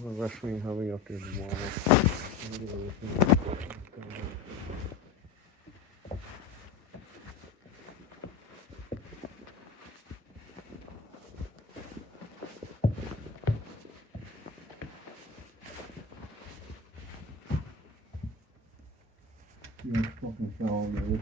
rush me having up there tomorrow. You fucking fell on me.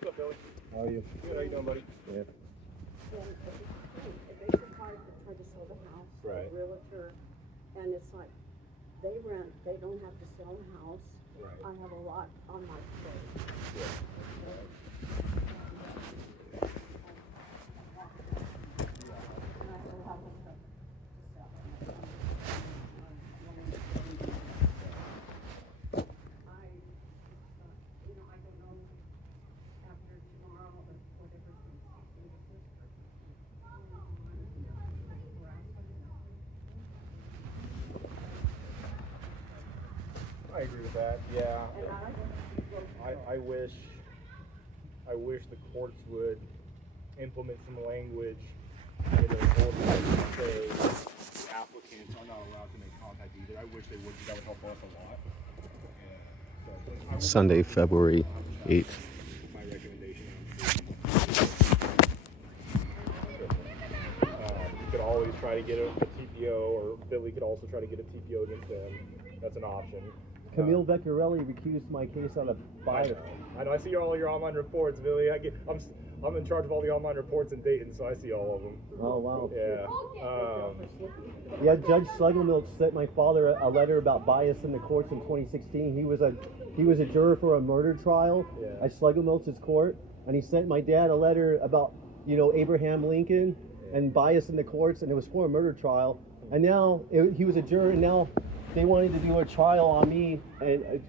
What's up, Billy? How are you? Good, how you doing, buddy? Yeah. They tried to sell the house, Right. the realtor, and it's like, they rent, they don't have to sell the house. Right. I have a lot on my plate. And I still have stuff to sell. I don't know, after tomorrow, or whatever's going to happen to this. I agree with that. Yeah. And I wish the courts would implement some language in their ordinance to say applicants are not allowed to make contact either. I wish they would, because that would help us a lot. And so, I would Sunday, February 8th. my recommendation. You could always try to get a TPO, or Billy could also try to get a TPO against them. That's an option. Camille Vecchiarelli recused my case out of bias. I know. I see all your online reports, Billy. I'm in charge of all the online reports in Dayton, so I see all of them. Oh, wow. Yeah. Yeah, Judge Schlegelmilch sent my father a letter about bias in the courts in 2016. He was a juror for a murder trial at Schlegelmilch's court, and he sent my dad a letter about, Abraham Lincoln and bias in the courts, and it was for a murder trial. And now he was a juror, and now they wanted to do a trial on me and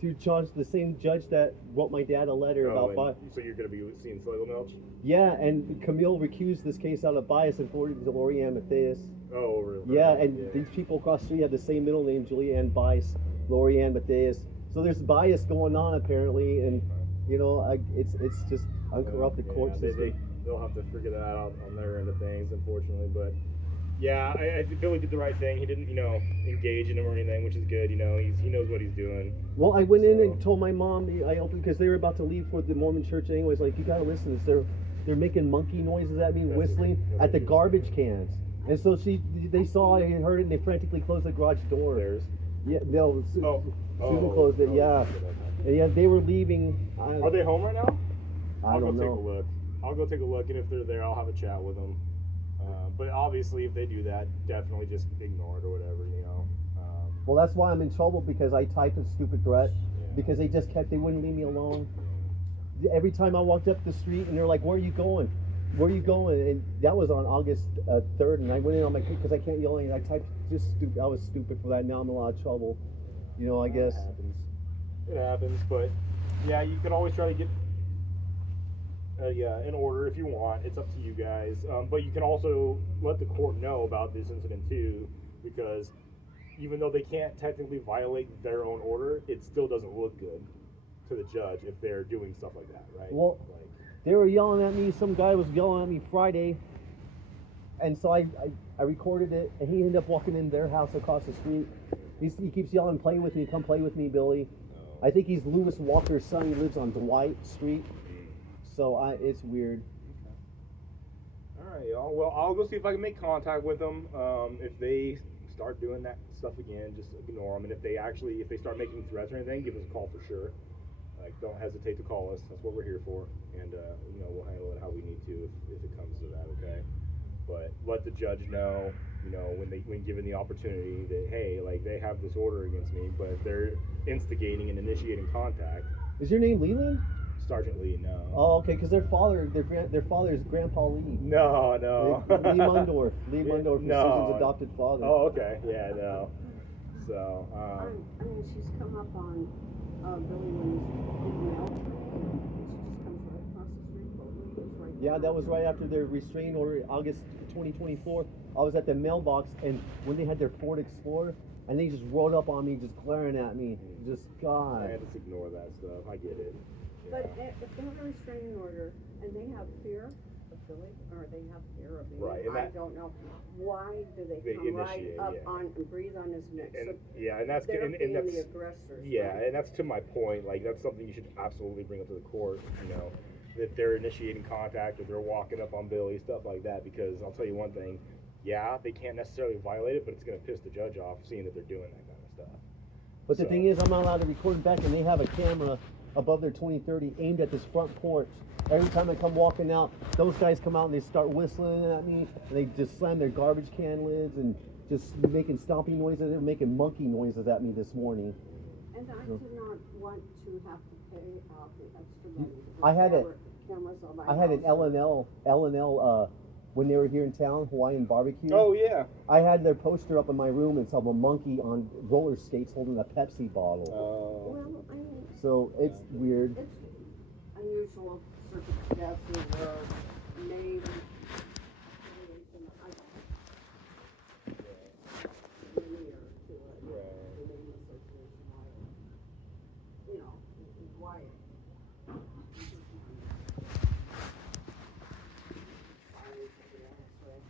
to charge the same judge that wrote my dad a letter about bias. So you're going to be seeing Schlegelmilch? Yeah, and Camille recused this case out of bias and forwarded it to Lorianne Matthias. Oh, really? Yeah, and these people across the street have the same middle name, Julianne Bice, Lorianne Matthias. So there's bias going on apparently, and it's just uncorrupted court system. They'll have to figure that out on their end of things, unfortunately. But yeah, I think Billy did the right thing. He didn't, engage in him or anything, which is good. He knows what he's doing. Well, I went in and told my mom. I opened because they were about to leave for the Mormon church anyways. Like, you gotta listen. They're making monkey noises at me, whistling at the garbage cans. And so they saw it and heard it, and they frantically closed the garage door. Theirs? Yeah, no. Susan closed it. Yeah, and yeah, they were leaving. Are they home right now? I don't know. Take a look. I'll go take a look, and if they're there, I'll have a chat with them. But obviously, if they do that, definitely just ignore it or whatever, Well, that's why I'm in trouble, because I typed a stupid threat, because they wouldn't leave me alone. Every time I walked up the street, and they're like, "Where are you going? Where are you going?" And that was on August 3rd, and I went in on my, because I can't yell, and I typed just stupid. I was stupid for that. Now I'm in a lot of trouble, I guess. It happens, but yeah, you can always try to get in order if you want. It's up to you guys. But you can also let the court know about this incident too, because even though they can't technically violate their own order, it still doesn't look good to the judge if they're doing stuff like that, right? Well, they were yelling at me. Some guy was yelling at me Friday, and so I recorded it, and he ended up walking in their house across the street. He keeps yelling, "Play with me, come play with me, Billy." I think he's Lewis Walker's son. He lives on Dwight Street. So it's weird. All right, y'all. Well, I'll go see if I can make contact with them. If they start doing that stuff again, just ignore them. And if they start making threats or anything, give us a call for sure. Like, don't hesitate to call us. That's what we're here for. And we'll handle it how we need to if it comes to that. Okay. But let the judge know, when given the opportunity that, hey, like, they have this order against me, but they're instigating and initiating contact. Is your name Leland? Sergeant Lee, no. Oh, okay, because their father is Grandpa Lee. No. Lee Mundorf. Lee Mundorf is Susan's adopted father. Oh, okay. Yeah, no. So, she's come up on Billy when he's picking me up. She just comes right across the street. Yeah, that was right after their restraining order, August 2024. I was at the mailbox, and when they had their Ford Explorer, and they just rolled up on me, just glaring at me. Just, God. I just ignore that stuff. I get it. But if they have a restraining order and they have fear of Billy, or they have fear of me, Right, and I that- don't know. Why do they They come right initiate, up yeah. on and breathe on his neck? And So yeah, and that's they're and being that's the aggressors. yeah, right? and that's to my point. Like that's something you should absolutely bring up to the court. You know, that they're initiating contact or they're walking up on Billy, stuff like that. Because I'll tell you one thing. Yeah, they can't necessarily violate it, but it's going to piss the judge off seeing that they're doing that kind of stuff. But the So- thing is, I'm not allowed to record back, and they have a camera above their 2030 aimed at this front porch. Every time I come walking out, those guys come out and they start whistling at me, and they just slam their garbage can lids and just making stomping noises. They're making monkey noises at me this morning. And I do not want to have to pay out the extra money. I had a- cameras on my I had an house. L&L, when they were here in town, Hawaiian barbecue. Oh yeah. I had their poster up in my room, and it's of a monkey on roller skates holding a Pepsi bottle. Well, I mean, So it's weird. it's unusual circumstances where maybe I don't know, linear to it. The name association, why, you know, why.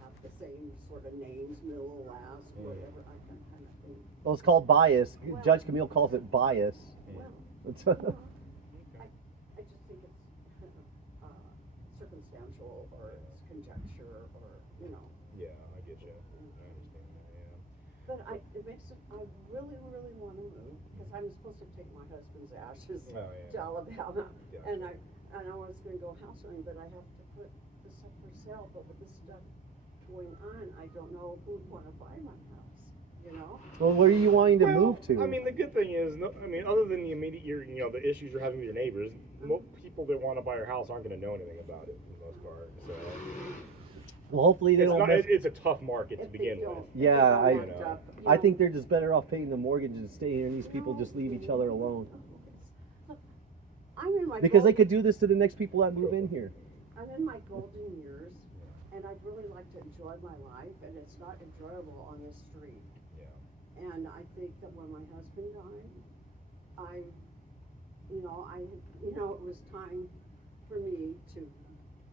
Have the same sort of names, middle, last, whatever, I can kind of think. Well, it's called bias. Well- Judge Camille calls it bias. Well, It's- I just think it's circumstantial or it's conjecture or, you know. Yeah, I get you. I understand that. Yeah. But I really, really want to move because I'm supposed to take my husband's ashes Oh, yeah. to Alabama. Yeah. And I was going to go house hunting, but I have to put this up for sale. But with this stuff going on, I don't know who'd want to buy my house, you know? Well, where are you wanting to Well, move to? I mean, the good thing is, other than the immediate, the issues you're having with your neighbors, most people that want to buy your house aren't going to know anything about it for the most part. So well, hopefully they it's don't. not. Mess- It's a tough market to If they begin don't- with. if they Yeah, don't I- want to, I think they're just better off paying the mortgage and staying here, and these people just leave each other alone. Look, I'm in my Because they golden- could do this to the next people that move in here. I'm in my golden years, and I'd really like to enjoy my life, and it's not enjoyable on this street. Yeah. And I think that when my husband died, it was time for me to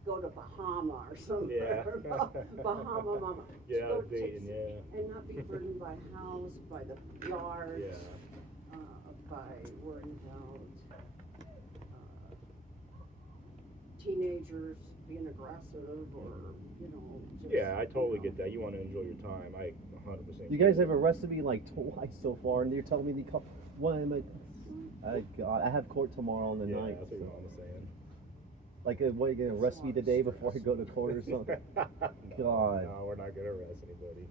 go to Bahama or somewhere. Yeah. Bahama mama. To Yeah, go dating, take- yeah. And not be burdened by house, by the yards, Yeah. by worrying about teenagers being aggressive or, just. Yeah, I totally get that. You want to enjoy your time. I 100%. You guys have arrested me like twice so far, and they're telling me they call. Why am I have court tomorrow on the Yeah, night. that's what so- your mom was saying. Like, what, you gonna arrest me today before I go to court or something? No, God. no, we're not gonna arrest anybody.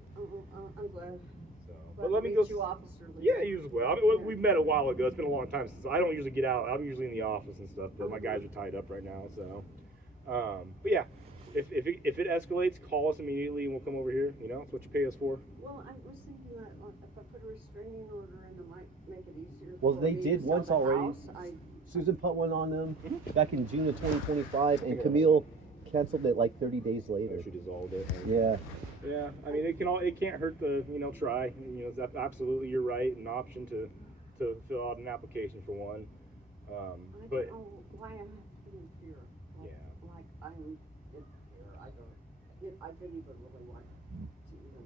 I'm glad. So, Glad but let to me meet go. you, Officer Lee. Yeah, you as well. I mean, we met a while ago. It's been a long time since I don't usually get out. I'm usually in the office and stuff, but my guys are tied up right now. So, but yeah, if it escalates, call us immediately and we'll come over here. It's what you pay us for. Well, I was thinking that if I put a restraining order in, it might make it easier. Well, for they me did to sell once the already. house. Susan put one on them back in June of 2025, and Camille canceled it like 30 days later. She dissolved it. Yeah. Yeah, I mean, it can't hurt to try. It's absolutely you're right, an option to fill out an application for one. I But don't know why I have to be in fear. Like I'm in fear. I didn't even really want to even,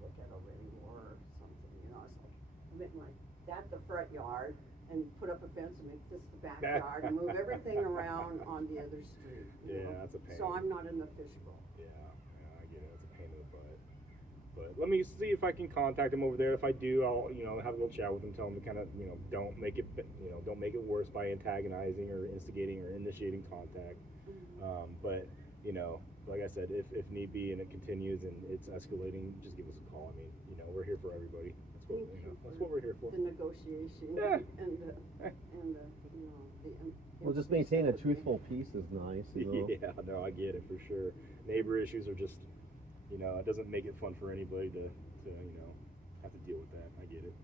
look at a ring or something. It's like I meant like that's the front yard and put up a fence and make this the backyard and move everything around on the other street. Yeah, that's a pain. So I'm not in the fishbowl. Yeah, I get it. It's a pain in the butt. But let me see if I can contact him over there. If I do, I'll have a little chat with him, tell him to kind of don't make it worse by antagonizing or instigating or initiating contact. But like I said, if need be and it continues and it's escalating, just give us a call. I mean, we're here for everybody. That's what we're here for. The negotiation Yeah. and the Well, just maintain a truthful peace is nice. Yeah, no, I get it for sure. Neighbor issues are just, it doesn't make it fun for anybody to have to deal with that. I get it.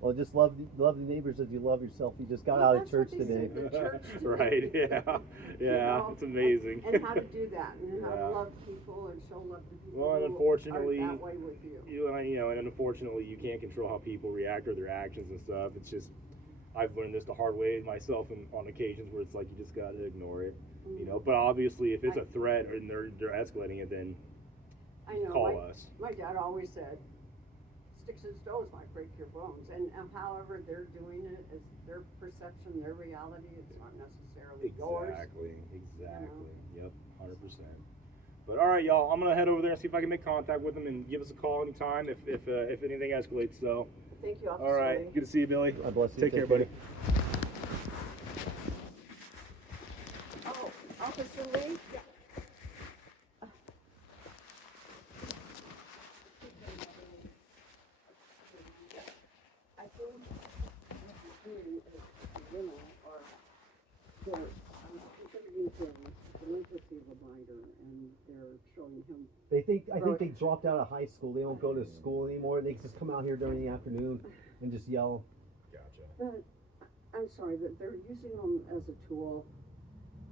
Well, just love the neighbors as you love yourself. You just got Well, out of that's what church they today. say, the church today. Right, yeah. Yeah, know, it's amazing. And how to do that, and how Yeah. to love people and show love to people Well, and who unfortunately, are that way with you. And unfortunately, you can't control how people react or their actions and stuff. It's just, I've learned this the hard way myself, and on occasions where it's like you just gotta ignore it, But obviously, if it's a threat and they're escalating it, then I know. call us. My dad always said, "Sticks and stones might break your bones," and however they're doing it, it's their perception, their reality. It's not necessarily yours. Exactly. Yep, 100%. But all right, y'all, I'm gonna head over there and see if I can make contact with them and give us a call anytime if anything escalates. So. Thank you, Officer. All right, Lee. good to see you, Billy. God bless you. Take care, buddy. Oh, Officer Lee? Yeah. I think what you're doing is, or they're considering him delinquency of a minor, and they're showing him. I think they dropped out of high school. They don't go to school anymore. They just come out here during the afternoon and just yell. Gotcha. But I'm sorry that they're using them as a tool,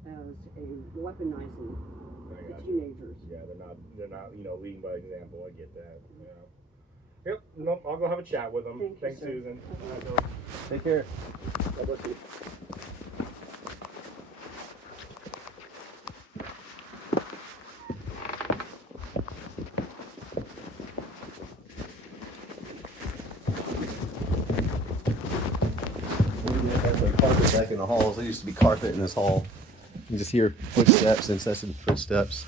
as a weaponizing the teenagers. Yeah, they're not leading by example. I get that. Yeah. Yep. Nope. I'll go have a chat with them. Thank you, Thanks, sir. Susan. All right, Billy. Take care. God bless you. Carpet back in the halls. There used to be carpet in this hall. You just hear footsteps, incessant footsteps.